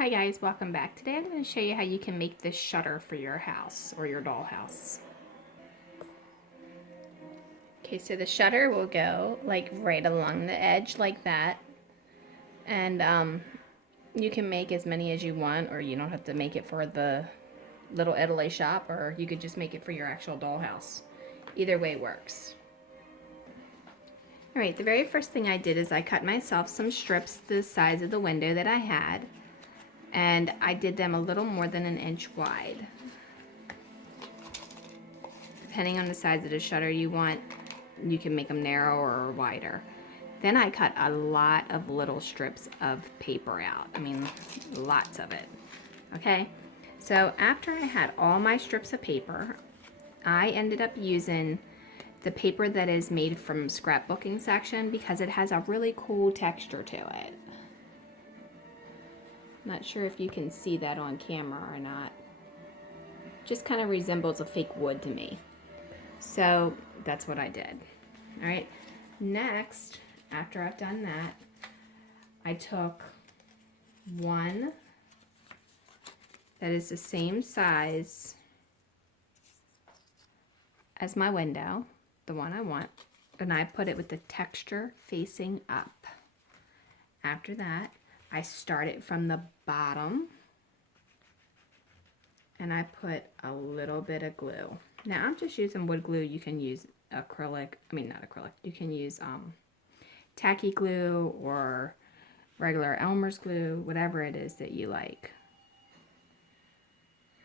Hi guys, welcome back. Today I'm going to show you how you can make this shutter for your house or your dollhouse. Okay, so the shutter will go like right along the edge like that. And you can make as many as you want, or you don't have to make it for the little Italy shop, or you could just make it for your actual dollhouse. Either way works. Alright, the very first thing I did is I cut myself some strips the size of the window that I had. And I did them a little more than 1 inch wide. Depending on the size of the shutter you want, you can make them narrow or wider. Then I cut a lot of little strips of paper out. I mean, lots of it. Okay? So after I had all my strips of paper, I ended up using the paper that is made from scrapbooking section because it has a really cool texture to it. Not sure if you can see that on camera or not. Just kind of resembles a fake wood to me. So that's what I did. All right. Next, after I've done that, I took one that is the same size as my window, the one I want, and I put it with the texture facing up. After that, I started from the bottom and I put a little bit of glue. Now I'm just using wood glue. You can use acrylic, not acrylic, you can use tacky glue or regular Elmer's glue, whatever it is that you like.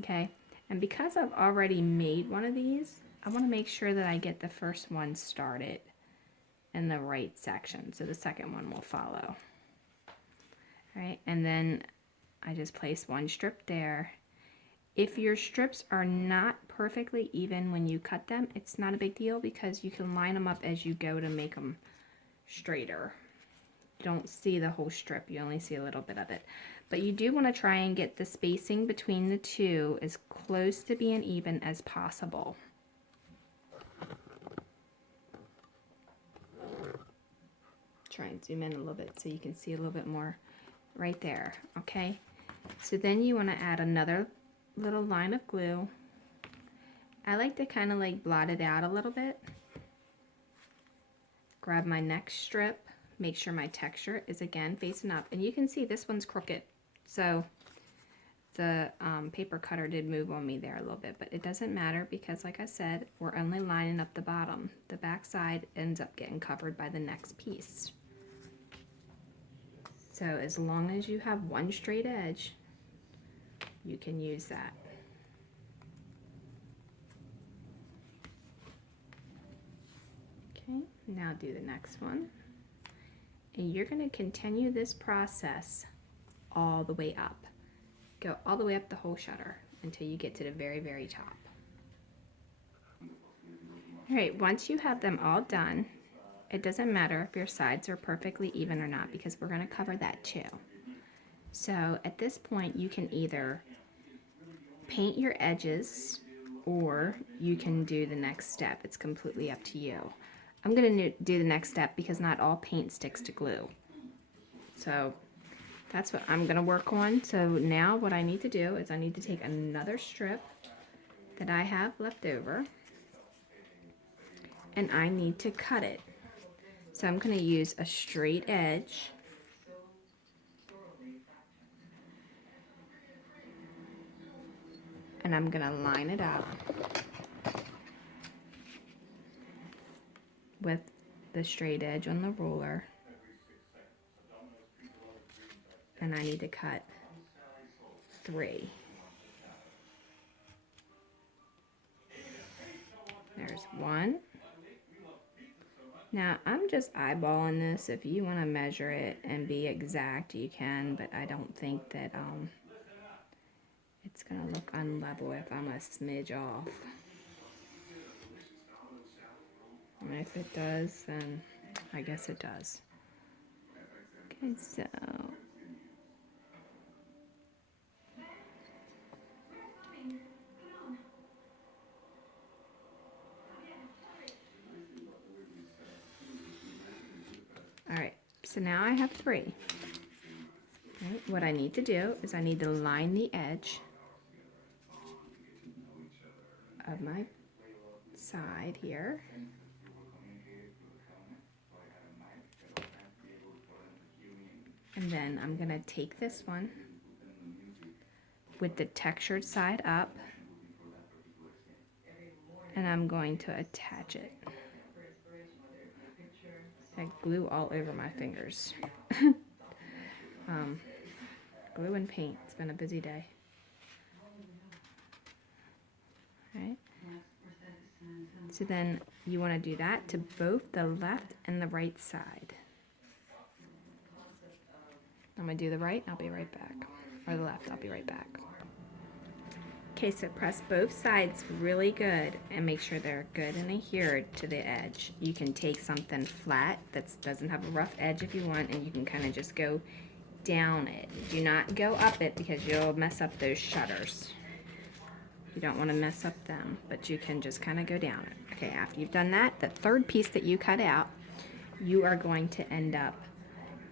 Okay, and because I've already made one of these, I want to make sure that I get the first one started in the right section, so the second one will follow. All right, and then I just place one strip there. If your strips are not perfectly even when you cut them, it's not a big deal because you can line them up as you go to make them straighter. You don't see the whole strip, you only see a little bit of it. But you do want to try and get the spacing between the two as close to being even as possible. Try and zoom in a little bit so you can see a little bit more right there, okay? So then you want to add another little line of glue. I like to kind of like blot it out a little bit. Grab my next strip, make sure my texture is again facing up, and you can see this one's crooked, so the paper cutter did move on me there a little bit, but it doesn't matter because like I said, we're only lining up the bottom. The back side ends up getting covered by the next piece. So as long as you have one straight edge, you can use that. Okay, now do the next one. And you're going to continue this process all the way up. Go all the way up the whole shutter until you get to the very, very top. All right, once you have them all done, it doesn't matter if your sides are perfectly even or not because we're going to cover that too. So at this point, you can either paint your edges or you can do the next step. It's completely up to you. I'm going to do the next step because not all paint sticks to glue. So that's what I'm going to work on. So now what I need to do is I need to take another strip that I have left over and I need to cut it. So I'm going to use a straight edge and I'm going to line it up with the straight edge on the ruler, and I need to cut 3. There's 1. Now I'm just eyeballing this. If you want to measure it and be exact, you can, but I don't think that it's gonna look unlevel if I'm a smidge off. And if it does, then I guess it does. Okay, so all right, so now I have 3. Right, what I need to do is I need to line the edge of my side here. And then I'm going to take this one with the textured side up, and I'm going to attach it. I glue all over my fingers. Glue and paint. It's been a busy day. Right? So then you want to do that to both the left and the right side. I'm going to do the right, I'll be right back. Or the left, I'll be right back. Okay, so press both sides really good and make sure they're good and adhered to the edge. You can take something flat that doesn't have a rough edge if you want, and you can kind of just go down it. Do not go up it because you'll mess up those shutters. You don't want to mess up them, but you can just kind of go down it. Okay, after you've done that, the third piece that you cut out, you are going to end up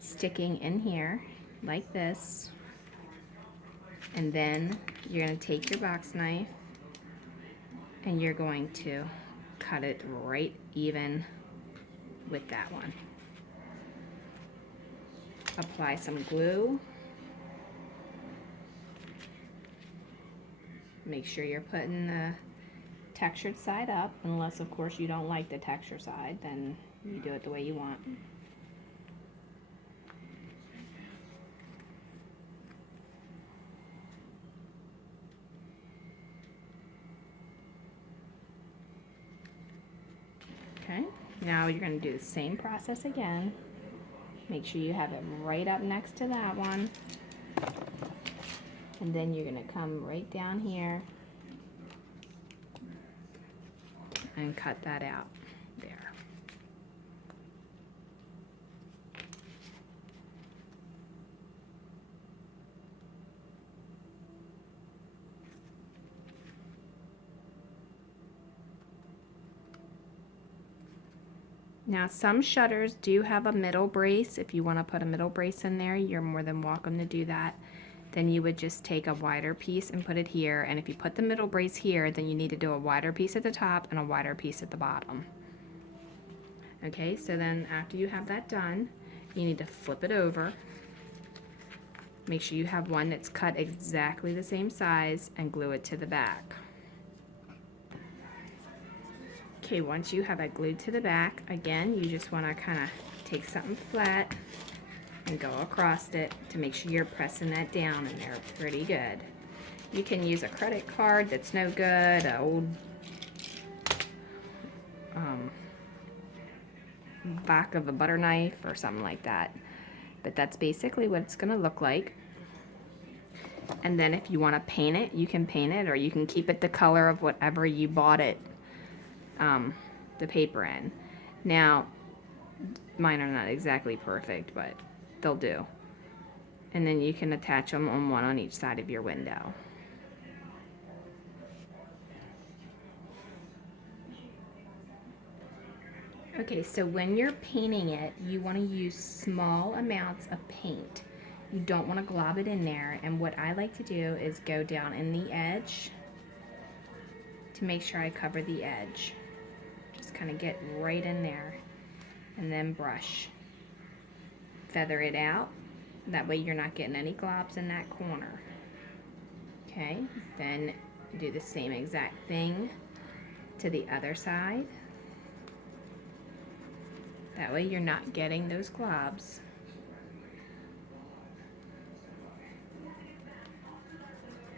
sticking in here like this, and then you're going to take your box knife and you're going to cut it right even with that one. Apply some glue. Make sure you're putting the textured side up, unless of course you don't like the texture side, then you do it the way you want. Okay, now you're going to do the same process again. Make sure you have it right up next to that one. And then you're going to come right down here and cut that out there. Now some shutters do have a middle brace. If you want to put a middle brace in there, you're more than welcome to do that. Then you would just take a wider piece and put it here, and if you put the middle brace here, then you need to do a wider piece at the top and a wider piece at the bottom. Okay, so then after you have that done, you need to flip it over. Make sure you have one that's cut exactly the same size and glue it to the back. Okay, once you have it glued to the back, again, you just want to kind of take something flat and go across it to make sure you're pressing that down in there pretty good. You can use a credit card that's no good, an old back of a butter knife or something like that. But that's basically what it's going to look like. And then if you want to paint it, you can paint it, or you can keep it the color of whatever you bought it, the paper in. Now, mine are not exactly perfect, but they'll do. And then you can attach them on one on each side of your window. Okay, so when you're painting it, you want to use small amounts of paint. You don't want to glob it in there, and what I like to do is go down in the edge to make sure I cover the edge. Just kind of get right in there, and then brush. Feather it out, that way you're not getting any globs in that corner. Okay, then do the same exact thing to the other side. That way you're not getting those globs.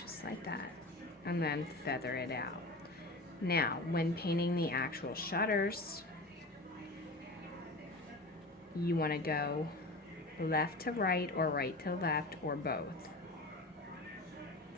Just like that. And then feather it out. Now, when painting the actual shutters, you want to go left to right or right to left or both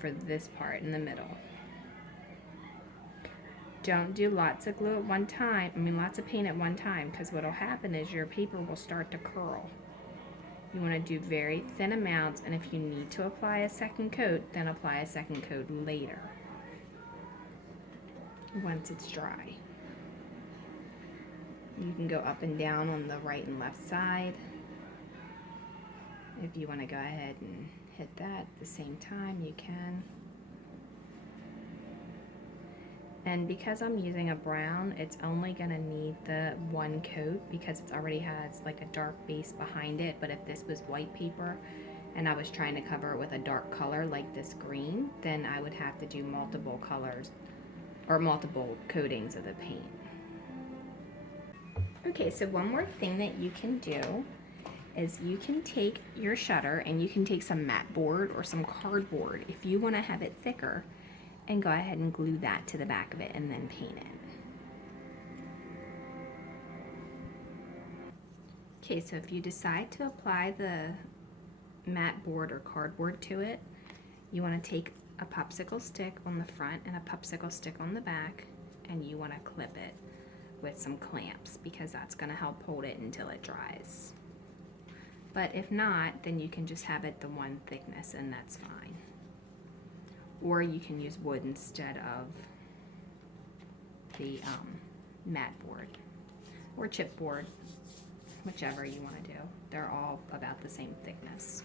for this part in the middle. Don't do lots of glue at one time, lots of paint at one time, because what will happen is your paper will start to curl. You want to do very thin amounts, and if you need to apply a second coat, then apply a second coat later, once it's dry. You can go up and down on the right and left side. If you want to go ahead and hit that at the same time, you can. And because I'm using a brown, it's only going to need the one coat because it already has like a dark base behind it. But if this was white paper and I was trying to cover it with a dark color like this green, then I would have to do multiple colors or multiple coatings of the paint. Okay, so one more thing that you can do is you can take your shutter and you can take some matte board or some cardboard if you want to have it thicker, and go ahead and glue that to the back of it and then paint it. Okay, so if you decide to apply the matte board or cardboard to it, you want to take a popsicle stick on the front and a popsicle stick on the back, and you want to clip it with some clamps because that's going to help hold it until it dries. But if not, then you can just have it the one thickness and that's fine. Or you can use wood instead of the matte board or chipboard, whichever you want to do. They're all about the same thickness.